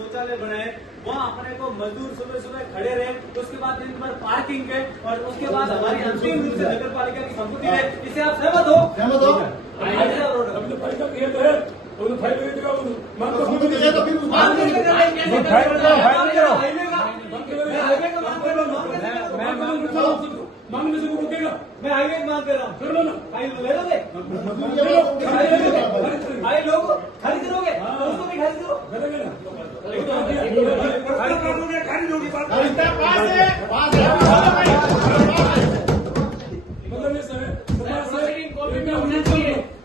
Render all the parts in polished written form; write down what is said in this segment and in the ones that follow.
शौचालय बनाए, वहाँ अपने को मजदूर सुबह सुबह खड़े रहे, उसके बाद दिन भर पार्किंग के, और उसके बाद हमारी अंतिम रूप से नगर पालिका की संपत्ति है। इससे आप सहमत हो? सहमत हो? मांगने से रोकेगा? मैं हाईवे मांग कर रहा हूँ, कर लो ना, ले लोगे? भाई लोग खरीद लोगे, उसको भी खरीद लो। खरीद होगी बात, मतलब ये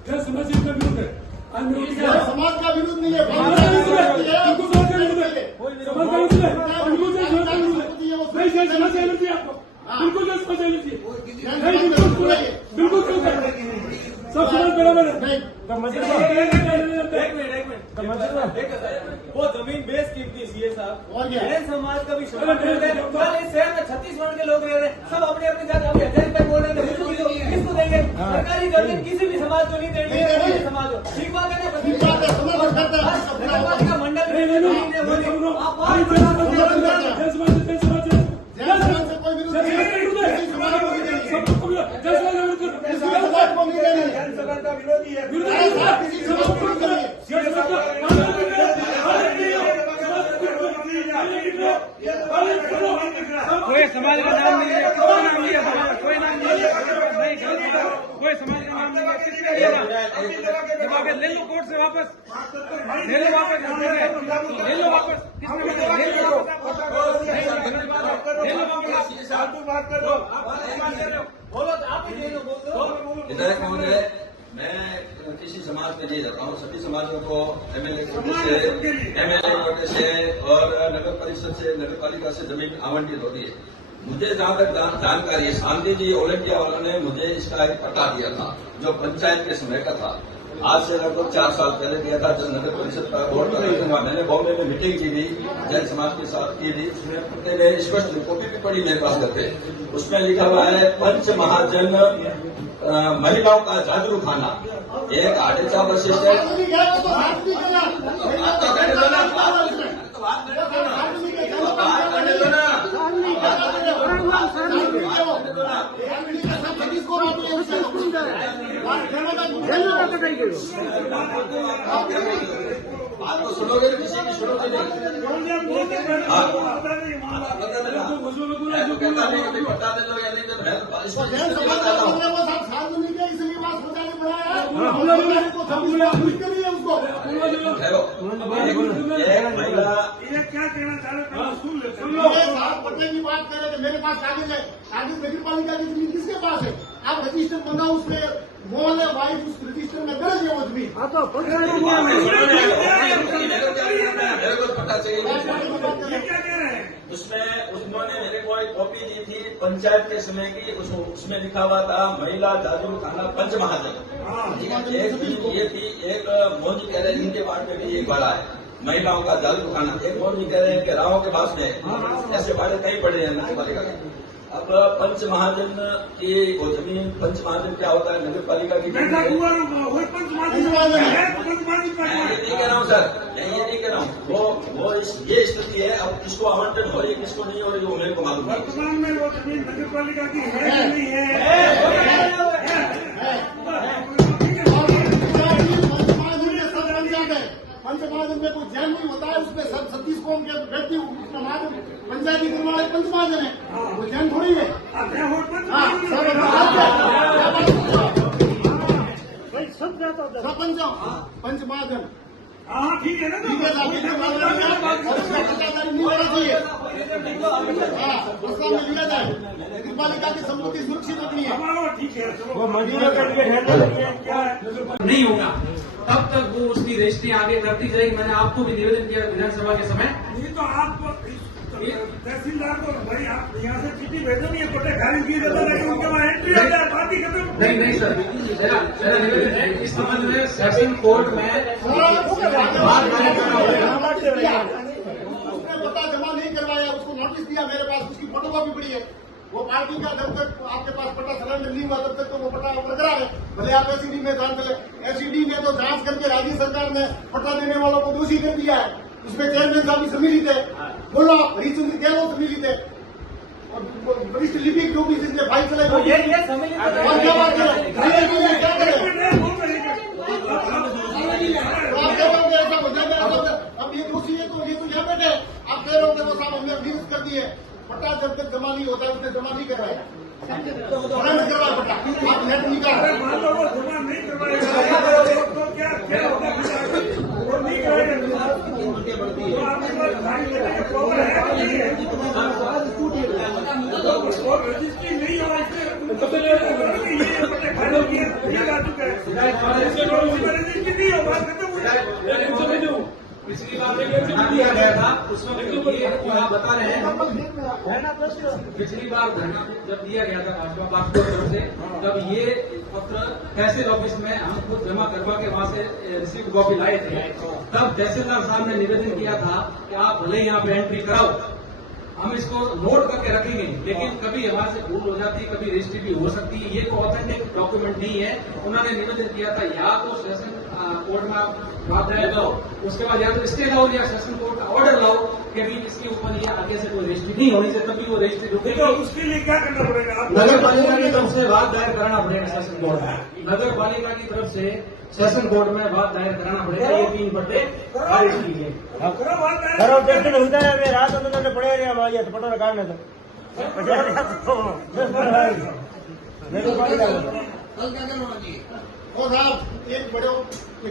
सर समाज का विरोध है, समाज का विरोध नहीं है, समाज का विरोध है, समाज का विरोध है, नहीं समझ चाहिए आपको, बिल्कुल नहीं समझ चाहिए, नहीं बिल्कुल क्यों करते, सब समाज बराबर है। एक मिनट, वो जमीन बेस कीमती सीए साहब, और क्या? जैन समाज का भी शोषण कर रहे हैं। कल इस शहर में 36 वर्ण के लोग रह रहे हैं, सब अपने अपने जाकर अभी अजय पे बोल रहे थे, किसको देंगे? सरकारी जमीन किसी भी समाज को नहीं देंगे, कोई समाज हो। ठीक बात है ना? ठीक बात है, समझ करते हैं। समाज का मंडल से कोई विरोध नहीं है, समाज को नहीं देंगे, समाज को नहीं देंगे, किसी समाज को नहीं देंगे। कोई समाज का नाम नहीं है, किसका नाम लिया? कोई नाम नहीं लिया, नहीं कोई समाज का नाम नहीं है, किसका लिया? ले लो कोर्ट से वापस, ले लो वापस, ले लो वापस, किसने ले लो बोलो, आप ही ले लो, बोलो। विधायक महोदय, मैं किसी समाज में नहीं रहता हूँ, सभी समाजों को एमएलए कोटे से और नगर परिषद से, नगर पालिका से जमीन आवंटित होती है। मुझे जहाँ तक जानकारी है, शांति जी ओलंपिया वालों ने मुझे इसका एक पट्टा दिया था, जो पंचायत के समय का था। आज से लगभग 4 साल पहले दिया था, जब नगर परिषद का बोर्ड का गठन हुआ। मैंने बॉम्बे में मीटिंग की थी, जैन समाज के साथ की थी, उसमें पट्टे ने स्पष्ट कॉपी भी पड़ी मेरे पास करते, उसमें लिखा हुआ है पंच महाजन महिलाओं का जागरूकखाना, एक आडेचा बस स्टैंड। बात तो सुनोगे, किसी की सुनोगे नहीं। बता दे लो या नहीं, तो मैं इसलिए बताता हूँ। महिला क्या कहना चाह रहे हैं? सुन पट्टे की बात कर रहे थे, मेरे पास कागज है, कागज नगर पालिका की जमीन किसके पास है? आप रजिस्टर बनाओ, उसमें मोहल है, वाइफ उस रजिस्टर में दर्ज है वो जमीन। मेरे को पता चाहिए, क्या कह रहे हैं? उसमें उन्होंने मेरे को एक कॉपी दी थी पंचायत के समय की, उसमें लिखा हुआ था महिला जागरूकखाना पंच महाजन। एक ये थी, एक मोदी कह रहे हैं इनके वार्ड में भी एक बड़ा है महिलाओं का जागरूकखाना, एक मोदी कह रहे हैं कि राव के पास में ऐसे बारे कई पड़े हैं नगर पालिका के। अब पंच महाजन की वो जमीन, पंच महाजन क्या होता है? नगर पालिका की जमीन। मैं ये नहीं कह रहा हूँ सर, मैं ये नहीं कह रहा हूँ, वो ये स्थिति है। अब किसको आवंटन हो रही है, किसको नहीं हो रही, वो मेरे को मालूम है। वर्तमान में वो जमीन नगर पालिका की है या नहीं है? पंचमहाजन में कोई जैन नहीं होता है, उसमें सब 36 कौम के व्यक्ति पंचायती निर्माण पंचमहाजन है, वो जैन थोड़ी है। सरपंच पंचमहाजन, हाँ ठीक है ना, ठीक है, नहीं होना चाहिए, प्रस्ताव में लिया जाए। नगर पालिका की संपत्ति सुरक्षित रखनी है। ठीक है, वो मंजूर करके नहीं होगा तब तक वो उसकी रजिस्ट्री आगे करती जाएगी। मैंने आपको भी निवेदन किया विधानसभा के समय। ये तो आपको तहसीलदार को भाई आप यहाँ से चिट्ठी भेजो, नहीं पट्टे खारिज किए जाता है, उनके वहाँ एंट्री हो जाए, बात ही खत्म। नहीं सर, मेरा निवेदन है इस संबंध में सेशन कोर्ट में उसने पता जमा नहीं करवाया, उसको नोटिस दिया, मेरे पास उसकी फोटोकॉपी पड़ी है। वो पार्टी का जब तक आपके पास पट्टा सरेंडर नहीं हुआ तब तक तो वो पट्टा बरकरार है, भले आप एसीडी में जान चले। एसीडी ने तो जांच करके राज्य सरकार ने पट्टा देने वालों को दोषी कर दिया है, उसमें चेयरमैन साहब भी सम्मिलित है, बोलो आप हरिचंद्र गहलोत सम्मिलित है और वरिष्ठ लिपिक जो भी जिसने फाइल चलाई तो ये सम्मिलित और क्या बात करें, क्या करें आप क्या करोगे, ऐसा हो जाएगा। अब ये कुर्सी है तो यहाँ बैठे आप कह रहे हो कि वो साहब हमने नियुक्त कर दिए, पट्टा जब तक जमा नहीं होता है उसने जमा नहीं करवाया, करवाया पट्टा, आप नेट निकाल मान लो वो जमा नहीं करवाएगा तो क्या क्या होगा, वो नहीं कराएगा तो आपके पास फाइल लेने का प्रॉब्लम है नहीं है और रजिस्ट्री नहीं हो इसलिए ये पट्टे फाइनल किया ये आ चुका है रजिस्ट्री नहीं हो बात खत्म हो जाए। पिछली बार दिया गया था उस वक्त ये आप बता रहे हैं, पिछली बार धरना जब दिया गया था भाजपा पार्टी की तरफ से, तब ये पत्र तहसील ऑफिस में हम खुद जमा करवा के वहां से रिसीव कॉपी लाए थे। तब तहसीलदार साहब ने निवेदन किया था कि आप भले यहाँ पे एंट्री कराओ, हम इसको नोट करके रखेंगे, लेकिन कभी हमारे से भूल हो जाती है, कभी रजिस्ट्री भी हो सकती है, ये तो ऑथेंटिक डॉक्यूमेंट नहीं है। उन्होंने निवेदन किया था या तो सेशन कोर्ट में आप बात दायर लाओ, उसके बाद या तो स्टे लाओ या सेशन कोर्ट का ऑर्डर लाओ कि अभी इसके ऊपर ये आगे से कोई रजिस्ट्री नहीं होनी चाहिए, तभी वो रजिस्ट्री रुकेगी। तो उसके लिए क्या करना पड़ेगा, नगर पालिका की तरफ से बात दायर कराना पड़ेगा सेशन कोर्ट में, नगर पालिका की तरफ से सेशन कोर्ट में बात दायर कराना पड़ेगा, ये 3 पट्टे खारिज कीजिए। करो टेस्ट होता है वे रात अंदर पड़े रहे हमारे पटो काटने तो और साहब एक बड़े